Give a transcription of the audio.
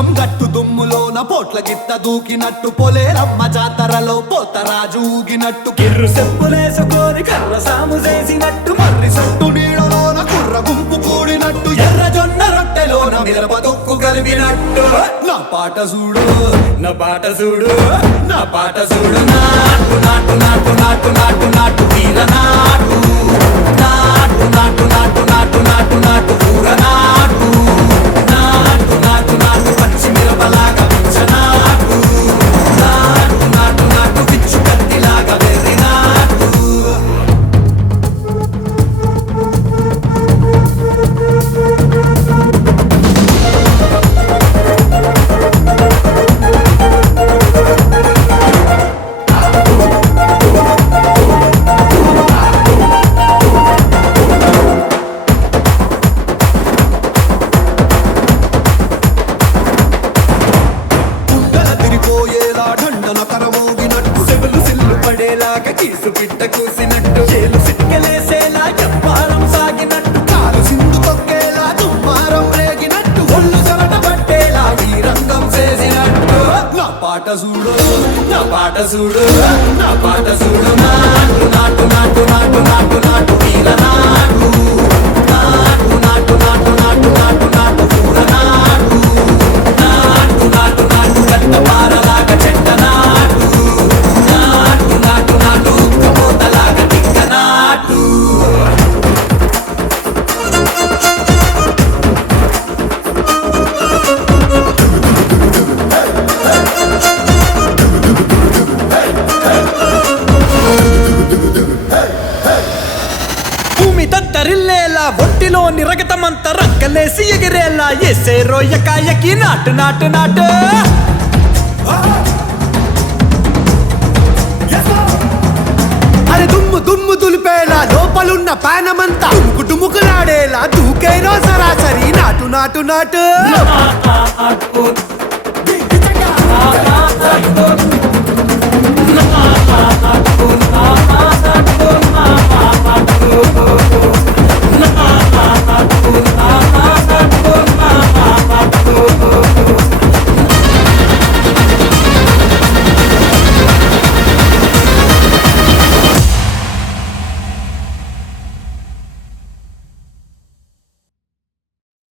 లింగం గట్టు దుమ్ములోన పోట్ల గిత్త దూకినట్టు పొలేరమ్మ జాతరలో పోతరాజు ఊగినట్టు కిర్రు చెప్పులేసుకొని కర్ర సాము చేసినట్టు మర్రి సట్టు నీడలోన కుర్ర గుంపు కూడినట్టు ఎర్ర జొన్న రొట్టెలోన మిరప తొక్కు కలిపినట్టు నా పాట చూడు నా పాట చూడు నా పాట చూడు నాటు నాటు నాటు నాటు నాటు నాటు వీర నాటు నాటు నాటు నాటు నాటు నాటు నాటు ఊర నాటు నాటు నాటు నాటు పచ్చి మిరపలాగా పిచ్చ నాటు నాటు నాటు నాటు పిచ్చు కత్తిలాగా వెర్రి నాటు కీసు పిట్ట కూసినట్టు చేలు సిక్కలేసేలా చెప్పారం సాగినట్టు కాలు సింధు తొక్కేలా దుమ్మారం రేగినట్టు ఒళ్ళు చెమట పట్టేలా వీరంగం చేసినట్టు నా పాట చూడు నా పాట చూడు నా పాట చూడు నాటు నాటు నాటు నాటు నాటు నాటు వీర నాటు నాటు నాటు నాటు నాటు నాటు నాటు ఊర నాటు నాటు నాటు నాటు గంట పారలాగా చెట్ట నాటు నాటు నాటు నాటు ఉక్కబోతలాగా టిక్క నాటు భూమి దద్దరిల్లేలా ఒంటిలోని రగతమంత రక్కలేసి ఎగిరేలా ఎసే రోయకాయకి నాటు నాటు నాటు అరే దుమ్ము దుమ్ము దులిపేలా లోపలున్న పానమంతా టుముకు టుముకులాడేలా దూకేనో సరాసరి నాటు నాటు నాటు